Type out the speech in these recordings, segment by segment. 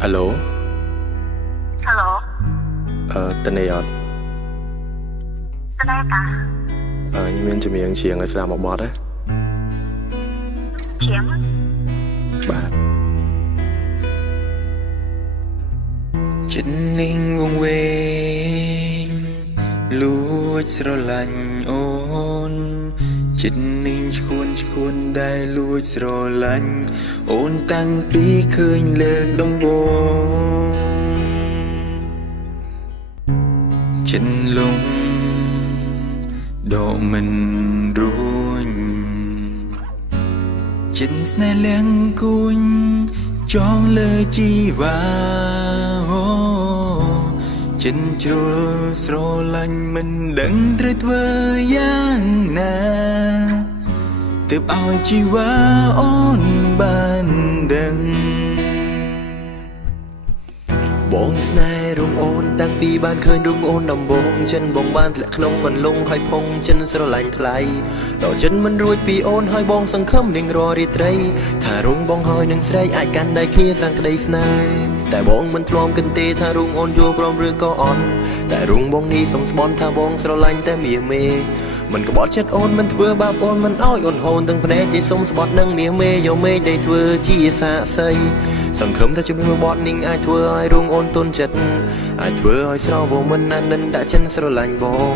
Alo. Alo. Tên này ạ. Tên này cả. Nhưng mình chỉ miệng chiếng ở xa một bọt đấy. Chiếng á. Bạn. Chân ninh vòng quên lúa sơ lạnh ôn chân ninh chuôn đai lúa sơ lạnh ôn tăng bí khơi lược đông bồn chân lung độ mình ruin chân snai leng cun chong lơ chi vào chân trôi sro lanh mình đừng trượt vơi giang na từ bao chi qua ôn ban đừng បងស្នេហ៍រងអូនតាំងពីបានឃើញរងអូនដំបងចិនបងបានធ្លាក់ក្នុងមិនលងហើយផុងចិនស្រឡាញ់ថ្លៃដល់ចិនមិនរួចពីអូនហើយបងសង្ឃឹមនឹងរាល់រាត្រីថារងបងហើយនឹងស្រីអាចកាន់ដៃគ្នាសាងក្តីស្នេហ៍តែបងមិនធ្លាប់គិតទេថារងអូនយល់ព្រមឬក៏អន់តែរងបងនេះសងស្បន់ថាបងស្រឡាញ់តែមាសមេមិនក្បត់ចិត្តអូនមិនធ្វើបាបអូនមិនឲ្យអូនហូនទាំងភ្នែកជាសុំស្បត់នឹងមាសមេយកមេដេធ្វើជាសាក្សីសង្ឃឹមថាជំនឿបត់នឹងអាចធ្វើឲ្យរងអូនទុនចិត្តអាចធ្វើឲ្យស្រវមិនណានិនដាក់ចិនស្រឡាញ់បង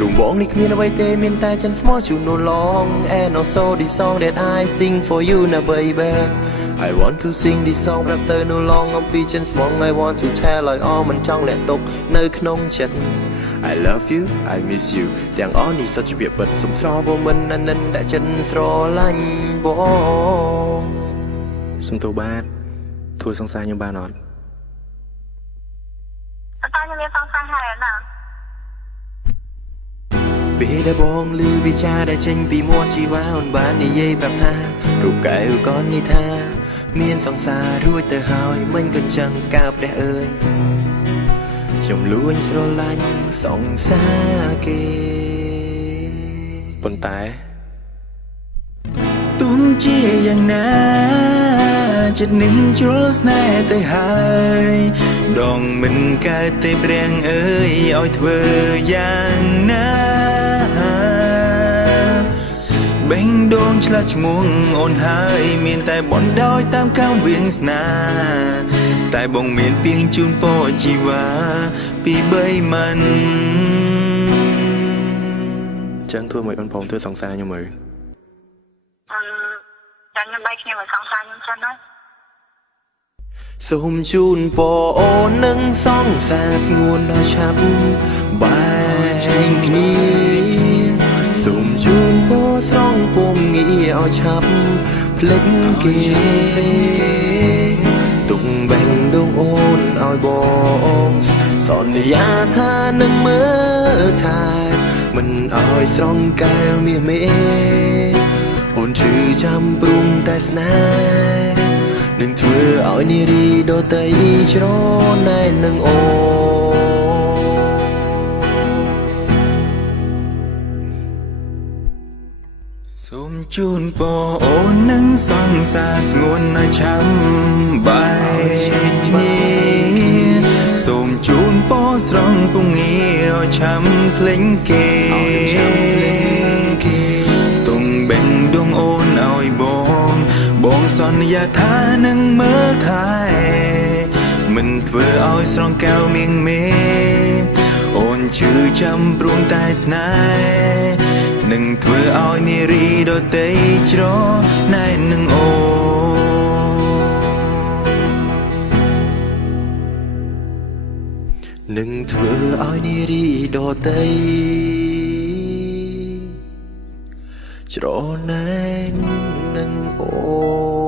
រងបងនេះគ្មានអ្វីទេមានតែចិនស្មោះជូននូឡង And also the song that I sing for you now baby I want to sing this song ប្រាប់ទៅនូឡងអំពីចិនស្មង I want to tell ឲ្យអមិនចង់លាក់ទុកនៅក្នុងចិត្ត I love you I miss you ទាំងអស់នេះសុទ្ធជាពាក្យពិតសុំស្រវមិនណានិនដាក់ចិនស្រឡាញ់បង សុំទោសបាទធ្វើសង្សារខ្ញុំបានអត់ តើខ្ញុំមានសង្សារហើយណា ពេលដែលបងឮវិចារដែលចេញពីមាត់ជីវ៉ាអូនបាននិយាយប្រាប់ថារូបកែវកននេះថាមានសង្សាររួចទៅហើយមិញក៏ចឹងកើព្រះអើយខ្ញុំលួងស្រឡាញ់សង្សារគេ ប៉ុន្តែ ទុំជាយ៉ាងណាចិត្តនឹងជ្រុលស្នេហ៍ទៅហើយដងមិនកើតទេព្រាំងអើយឲ្យធ្វើយ៉ាងណាបេងដូងឆ្លាស់ឈ្មោះអូនហើយមានតែបនដោយតាមកម្មវៀងស្នាតែបងមានពីងជូនពរជីវ៉ាពីបីមិន ចឹងធ្វើឲ្យអូនព្រមធ្វើសង្សារខ្ញុំមើល ចាំខ្ញុំបែកគ្នាមកសង្សារខ្ញុំសិនណា សូមជូនពរអូននឹងសង្សារស្ងួនដល់ឆាប់បែកគ្នាសូមជូនពរស្រង់ពុំងាឲ្យឆាប់ភ្លេចគេទុកបេះដូងអូនឲ្យបងសន្យាថានឹងមើលថែមិនឲ្យស្រង់កែវមាសមេអូនឈឺចាំព្រមតែស្នេហ៍ នឹងធ្វើឲ្យនារីដទៃច្រណែននឹងអូសូមជូនពរអូននឹងសង្សារស្ងួនឲ្យឆាំបែកគ្នាសូមជូនពរស្រង់ពងងាឲ្យឆាំភ្លេងគេទុំបេះដូងអូនឲ្យបងសន្យាថានឹងមើលថែមិនធ្វើឲ្យស្រងកែវមៀងមេអូនឈឺចាំព្រួងតែស្នេហ៍នឹងធ្វើឲ្យនារីដទៃច្រណែននឹងអូនឹងធ្វើឲ្យនារីដទៃច្រណែននឹងអូ